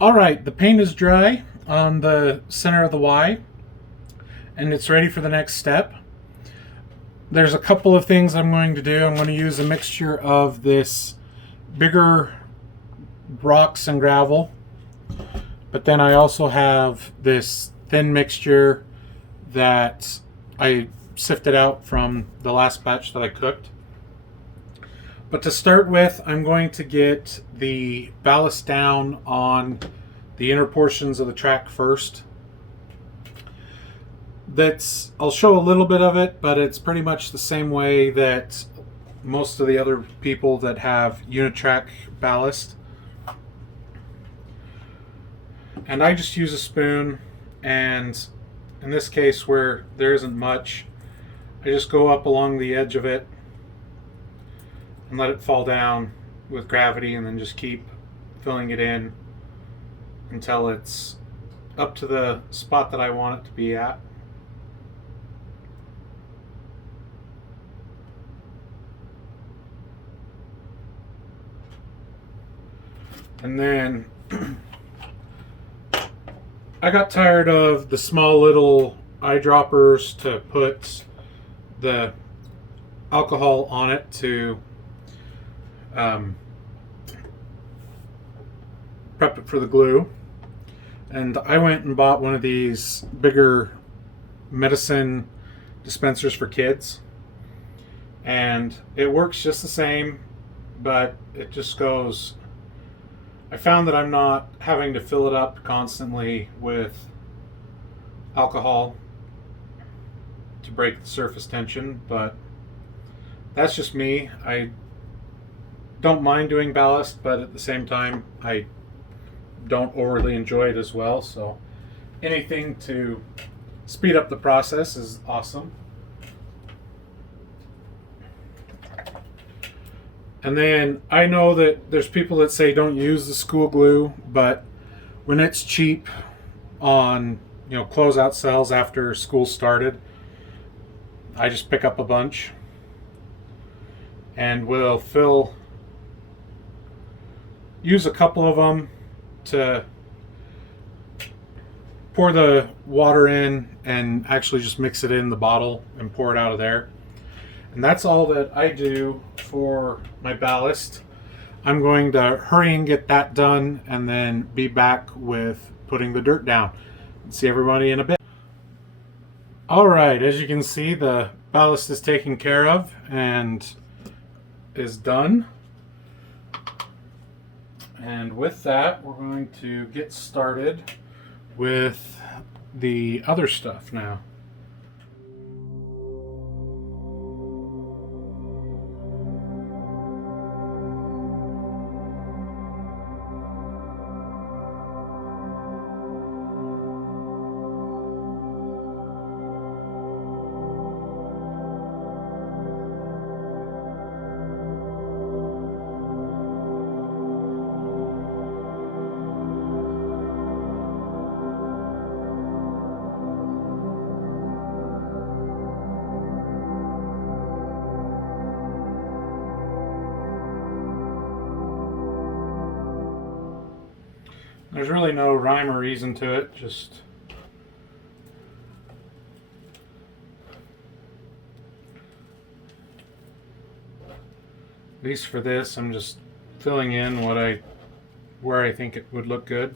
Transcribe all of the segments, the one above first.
All right, the paint is dry on the center of the Y, and it's ready for the next step. There's a couple of things I'm going to do. I'm going to use a mixture of this bigger rocks and gravel, but then I also have this thin mixture that I sifted out from the last batch that I cooked. But to start with, I'm going to get the ballast down on the inner portions of the track first. I'll show a little bit of it, but it's pretty much the same way that most of the other people that have unitrack ballast. And I just use a spoon, and in this case where there isn't much, I just go up along the edge of it and let it fall down with gravity, and then just keep filling it in until it's up to the spot that I want it to be at. And then I got tired of the small little eyedroppers to put the alcohol on it to prep it for the glue. And I went and bought one of these bigger medicine dispensers for kids. And it works just the same, but it just goes. I found that I'm not having to fill it up constantly with alcohol to break the surface tension, but that's just me. I don't mind doing ballast, but at the same time, I don't overly enjoy it as well. So anything to speed up the process is awesome. And then I know that there's people that say don't use the school glue, but when it's cheap on, closeout sales after school started, I just pick up a bunch and will use a couple of them to pour the water in and actually just mix it in the bottle and pour it out of there. And that's all that I do for my ballast. I'm going to hurry and get that done and then be back with putting the dirt down. See everybody in a bit. Alright, as you can see, the ballast is taken care of and is done. And with that, we're going to get started with the other stuff now. There's really no rhyme or reason to it, just at least for this, I'm just filling in where I think it would look good.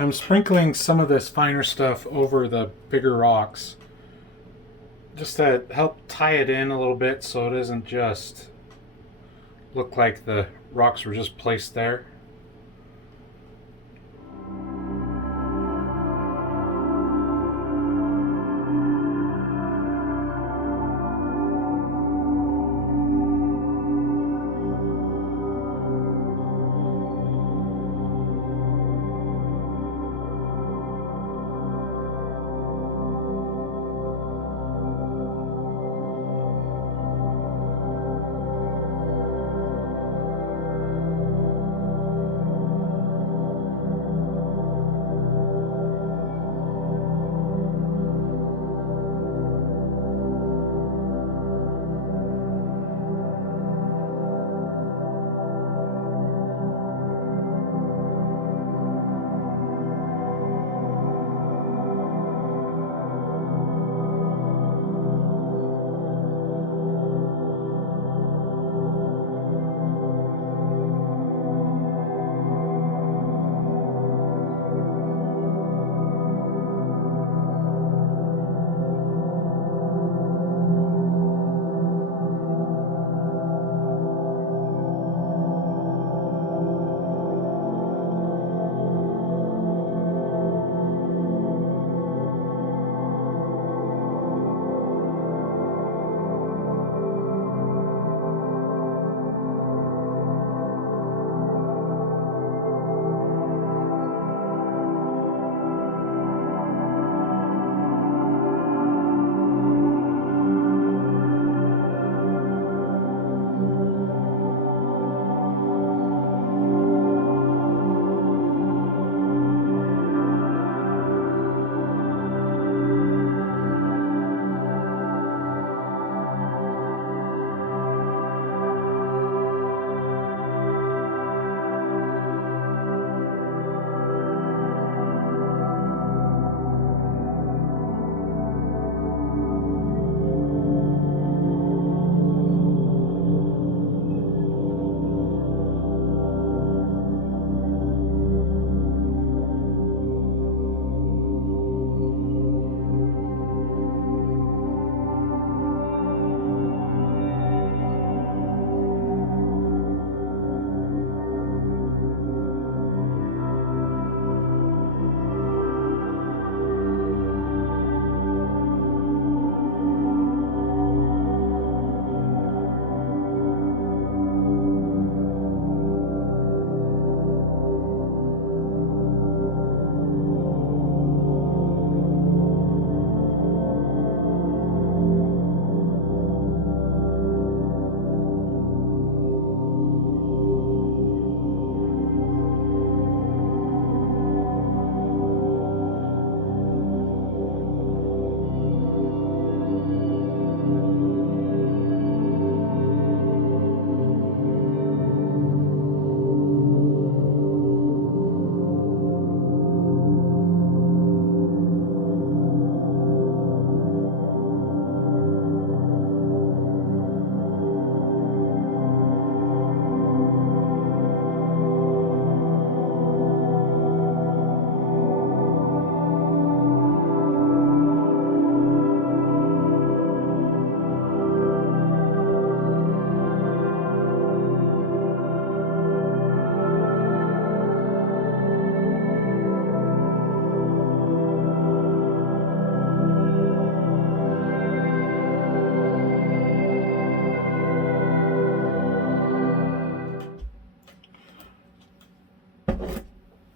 I'm sprinkling some of this finer stuff over the bigger rocks just to help tie it in a little bit so it doesn't just look like the rocks were just placed there.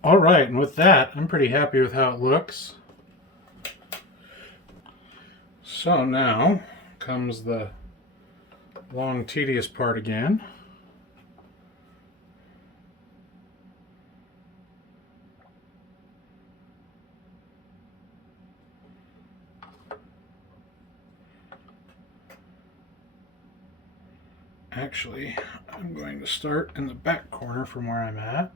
All right, and with that, I'm pretty happy with how it looks. So now comes the long, tedious part again. Actually, I'm going to start in the back corner from where I'm at.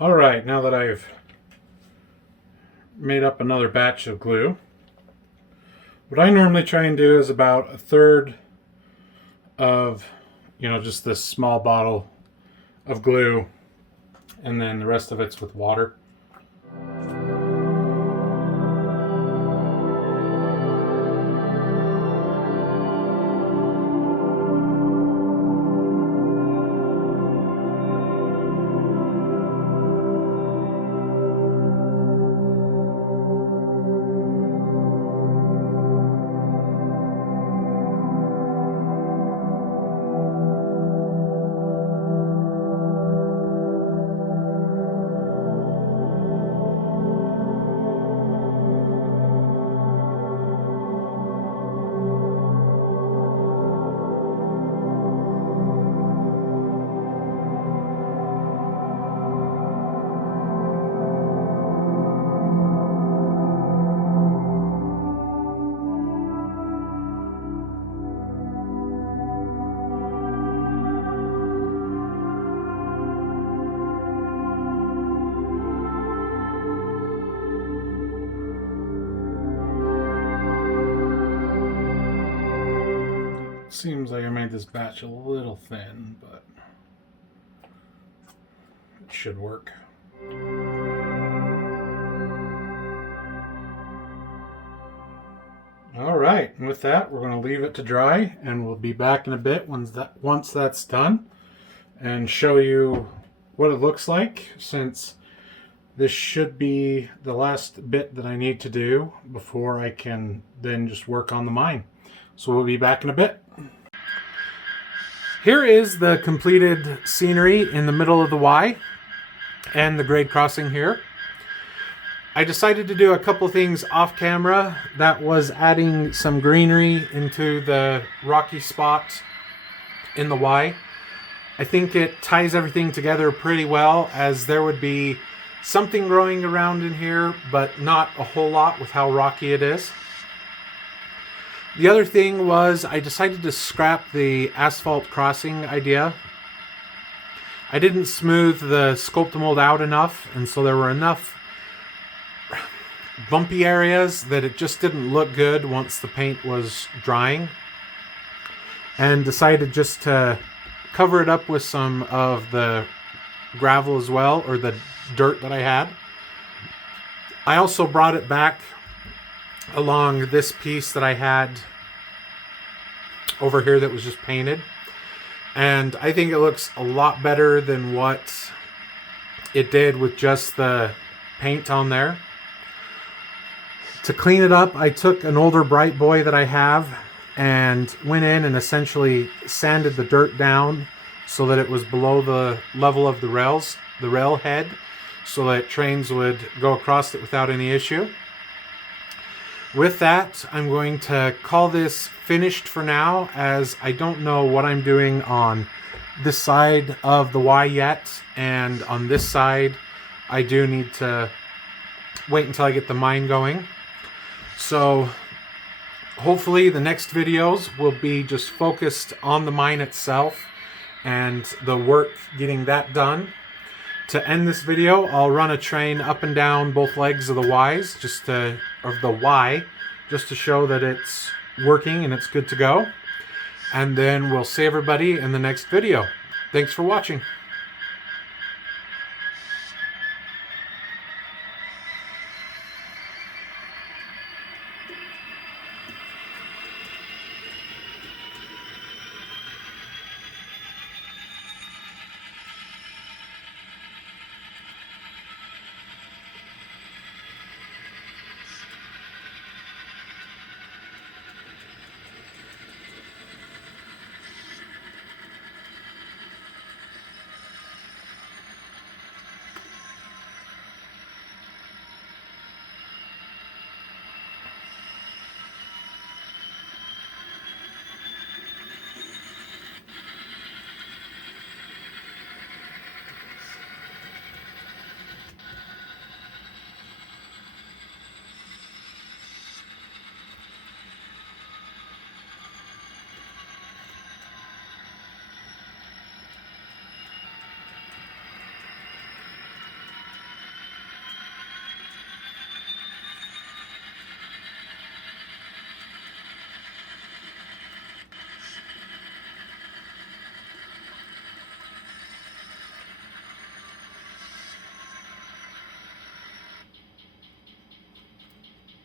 Alright, now that I've made up another batch of glue, what I normally try and do is about a third of, just this small bottle of glue, and then the rest of it's with water. Seems like I made this batch a little thin, but it should work. Alright, and with that, we're going to leave it to dry, and we'll be back in a bit once that's done, and show you what it looks like, since this should be the last bit that I need to do before I can then just work on the mine. So we'll be back in a bit. Here is the completed scenery in the middle of the Y and the grade crossing here. I decided to do a couple things off camera. That was adding some greenery into the rocky spot in the Y. I think it ties everything together pretty well, as there would be something growing around in here, but not a whole lot with how rocky it is. The other thing was I decided to scrap the asphalt crossing idea. I didn't smooth the sculpt mold out enough, and so there were enough bumpy areas that it just didn't look good once the paint was drying, and decided just to cover it up with some of the gravel as well, or the dirt that I had. I also brought it back along this piece that I had over here that was just painted, and I think it looks a lot better than what it did with just the paint on there. To clean it up, I took an older Bright Boy that I have and went in and essentially sanded the dirt down so that it was below the level of the rails, the rail head, so that trains would go across it without any issue. With that, I'm going to call this finished for now, as I don't know what I'm doing on this side of the Y yet, and on this side I do need to wait until I get the mine going. So hopefully the next videos will be just focused on the mine itself and the work getting that done. To end this video, I'll run a train up and down both legs of the Ys, of the Y, just to show that it's working and it's good to go. And then we'll see everybody in the next video. Thanks for watching.